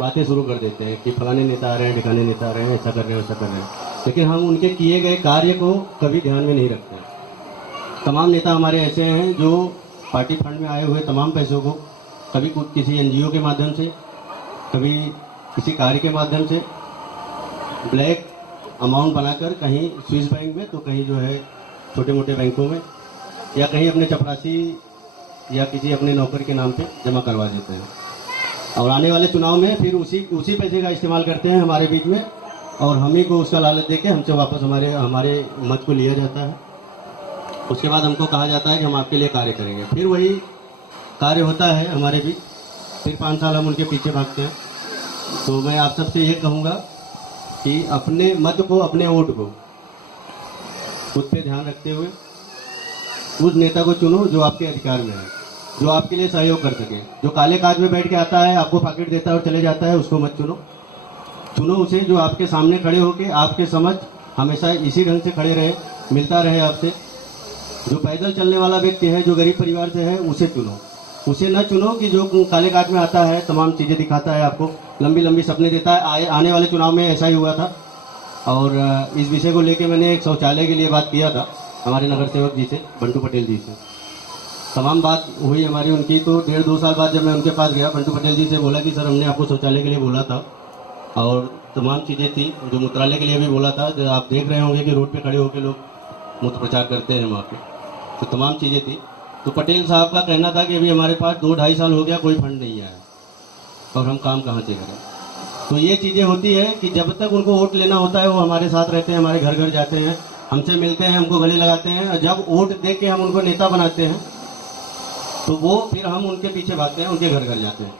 बातें शुरू कर देते हैं कि फलाने नेता आ रहे हैं, ढिकाने नेता आ रहे हैं, ऐसा कर रहे हैं, वैसा कर रहे हैं, लेकिन हम उनके किए गए कार्य को कभी ध्यान में नहीं रखते। तमाम नेता हमारे ऐसे हैं जो पार्टी फंड में आए हुए तमाम पैसों को कभी कुछ किसी एनजीओ के माध्यम से, कभी किसी कार्य के माध्यम से ब्लैक अमाउंट बनाकर कहीं स्विस बैंक में, तो कहीं जो है छोटे मोटे बैंकों में, या कहीं अपने चपरासी या किसी अपने नौकर के नाम पे जमा करवा देते हैं। और आने वाले चुनाव में फिर उसी पैसे का इस्तेमाल करते हैं हमारे बीच में, और हम ही को उसका लालच देके हमसे वापस हमारे मत को लिया जाता है। उसके बाद हमको कहा जाता है कि हम आपके लिए कार्य करेंगे, फिर वही कार्य होता है हमारे बीच, फिर 5 साल हम उनके पीछे भागते हैं। तो मैं आप सबसे ये कहूँगा कि अपने मत को, अपने वोट को खुद पे ध्यान रखते हुए उस नेता को चुनो जो आपके अधिकार में है, जो आपके लिए सहयोग कर सके। जो काले काज में बैठ के आता है, आपको पैकेट देता है और चले जाता है, उसको मत चुनो। चुनो उसे जो आपके सामने खड़े होके आपके समझ हमेशा इसी ढंग से खड़े रहे, मिलता रहे आपसे। जो पैदल चलने वाला व्यक्ति है, जो गरीब परिवार से है, उसे चुनो। उसे न चुनो कि जो काले काज में आता है, तमाम चीज़ें दिखाता है आपको, लंबी लंबी सपने देता है। आने वाले चुनाव में ऐसा ही हुआ था, और इस विषय को लेके मैंने एक शौचालय के लिए बात किया था हमारे नगर सेवक जी से, बंटू पटेल जी से। तमाम बात हुई हमारी उनकी, तो 1.5-2 साल बाद जब मैं उनके पास गया, बंटू पटेल जी से बोला कि सर, हमने आपको शौचालय के लिए बोला था और तमाम चीज़ें थी, जो मूत्रालय के लिए भी बोला था। जो आप देख रहे होंगे कि रोड पे खड़े होकर लोग मूत्र प्रचार करते हैं वहाँ पे, तो तमाम चीज़ें थी। तो पटेल साहब का कहना था कि अभी हमारे पास 2-2.5 साल हो गया, कोई फंड नहीं आया और हम काम कहाँ से करें। तो ये चीज़ें होती है कि जब तक उनको वोट लेना होता है, वो हमारे साथ रहते हैं, हमारे घर घर जाते हैं, हमसे मिलते हैं, हमको गले लगाते हैं, और जब वोट दे के हम उनको नेता बनाते हैं, तो वो फिर हम उनके पीछे भागते हैं, उनके घर घर जाते हैं।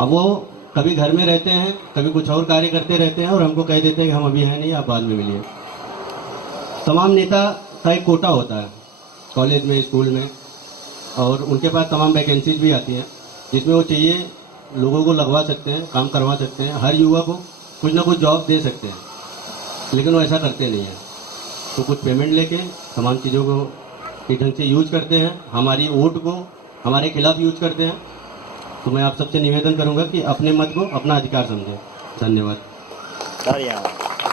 अब वो कभी घर में रहते हैं, कभी कुछ और कार्य करते रहते हैं, और हमको कह देते हैं कि हम अभी हैं नहीं, आप बाद में मिलिए। तमाम नेता का एक कोटा होता है कॉलेज में, स्कूल में, और उनके पास तमाम वैकेंसीज भी आती हैं, जिसमें वो चाहिए लोगों को लगवा सकते हैं, काम करवा सकते हैं, हर युवा को कुछ ना कुछ जॉब दे सकते हैं, लेकिन वो ऐसा करते नहीं हैं। तो कुछ पेमेंट लेके तमाम चीज़ों को एक ढंग से यूज करते हैं, हमारी वोट को हमारे खिलाफ यूज करते हैं। तो मैं आप सबसे निवेदन करूंगा कि अपने मत को अपना अधिकार समझें। धन्यवाद।